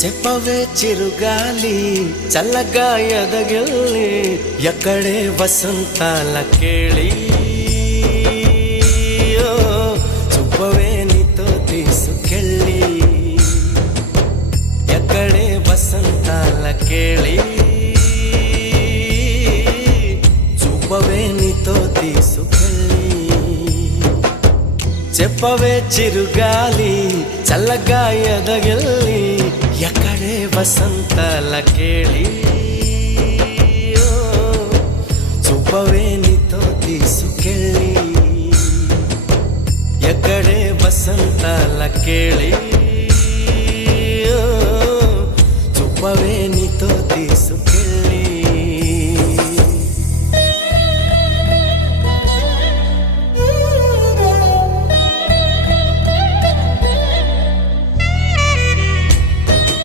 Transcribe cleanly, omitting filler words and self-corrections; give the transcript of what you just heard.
చెప్పవే చిరుగాలి చల్లగా ఎదగిల్లి ఎక్కడే వసంతాల కేళి చూపవే నీతో తీసుకెళ్ళి ఎక్కడే వసంతాల కేళి చూపవే నీతో తీసుకెళ్ళి చెప్పవే చిరుగాలి చల్లగా ఎదగిల్లి ఎక్కడే వసంతాల కేళి చూపవే నీతో తీసుకెళ్ళి ఎక్కడే వసంతాల కేళి